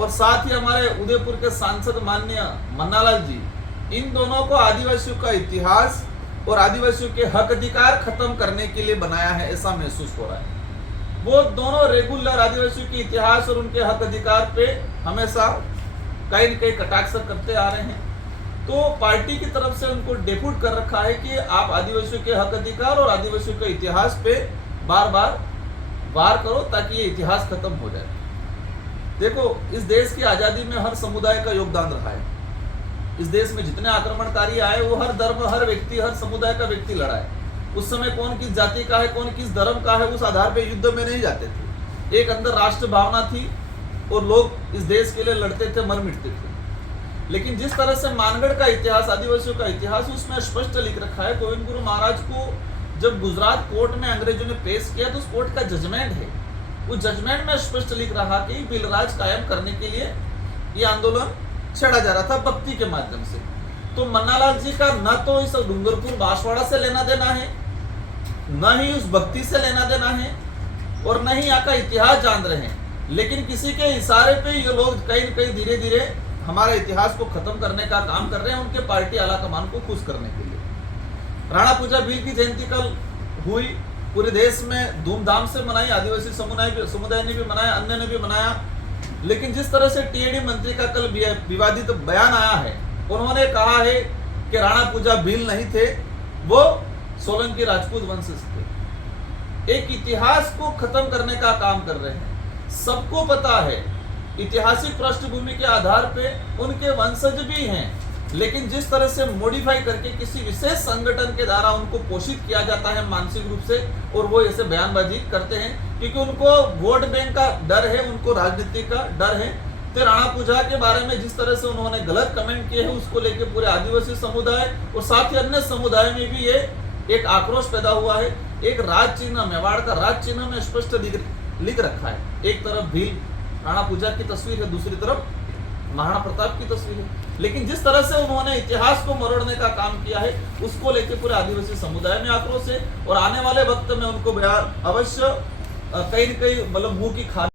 और साथ ही हमारे उदयपुर के सांसद माननीय मन्नालाल जी, इन दोनों को आदिवासियों का इतिहास और आदिवासियों के हक अधिकार खत्म करने के लिए बनाया है, ऐसा महसूस हो रहा है। वो दोनों रेगुलर आदिवासियों के इतिहास और उनके हक अधिकार पे हमेशा कहीं न कहीं कटाक्ष करते आ रहे हैं। तो पार्टी की तरफ से उनको डेप्यूट कर रखा है कि आप आदिवासियों के हक अधिकार और आदिवासियों के इतिहास पे बार बार वार करो ताकि ये इतिहास खत्म हो जाए। देखो, इस देश की आजादी में हर समुदाय का योगदान रहा है। इस देश में जितने आक्रमणकारी आए वो हर धर्म, हर व्यक्ति, हर समुदाय का व्यक्ति लड़ा है। उस समय कौन किस जाति का है, कौन किस धर्म का है, उस आधार पे युद्ध में नहीं जाते थे। एक अंदर राष्ट्र भावना थी और लोग इस देश के लिए लड़ते थे, मर मिटते थे। लेकिन जिस तरह से मानगढ़ का इतिहास, आदिवासियों का इतिहास, उसमें स्पष्ट लिख रखा है। गोविंद गुरु महाराज को जब गुजरात कोर्ट में अंग्रेजों ने पेश किया तो उस कोर्ट का जजमेंट है, उस जजमेंट में स्पष्ट लिख रहा कि बिलराज कायम करने के लिए ये आंदोलन छेड़ा जा रहा था भक्ति के माध्यम से। तो मन्नालाल जी का न तो इस डूंगरपुर बांसवाड़ा से लेना देना है, न ही उस भक्ति से लेना देना है, और न ही यहाँ का इतिहास जान रहे हैं। लेकिन किसी के इशारे पे ये लोग कहीं न कहीं धीरे धीरे हमारे इतिहास को खत्म करने का काम कर रहे हैं, उनके पार्टी आला कमान को खुश करने के लिए। राणा पूजा बिल की जयंती कल हुई, पूरे देश में धूमधाम से मनाई, आदिवासी समुदाय ने भी मनाया, अन्य ने भी मनाया। लेकिन जिस तरह से टीएडी मंत्री का कल विवादित बयान आया है, उन्होंने कहा है कि राणा पूजा बिल नहीं थे, वो सोलंकी राजपूत वंशज थे। एक इतिहास को खत्म करने का काम कर रहे हैं। सबको पता है ऐतिहासिक पृष्ठभूमि के आधार पे उनके वंशज भी हैं, लेकिन जिस तरह से मॉडिफाई करके किसी विशेष संगठन के द्वारा उनको पोषित किया जाता है मानसिक रूप से, और वो ऐसे बयानबाजी करते हैं क्योंकि उनको वोट बैंक का डर है, उनको राजनीति का डर है। तो राणा पूजा के बारे में जिस तरह से उन्होंने गलत कमेंट किए हैं, उसको लेके पूरे आदिवासी समुदाय और साथ ही अन्य समुदाय में भी ये एक आक्रोश पैदा हुआ है। एक राज चिन्ह, मेवाड़ का राज चिन्ह में स्पष्ट लिख रखा है। एक तरफ भील राणा पूजा की तस्वीर है, दूसरी तरफ महाराणा प्रताप की तस्वीर है। लेकिन जिस तरह से उन्होंने इतिहास को मरोड़ने का काम किया है, उसको लेके पूरे आदिवासी समुदाय में आक्रोश है। और आने वाले वक्त में उनको अवश्य कहीं न कहीं मतलब मुंह की खाने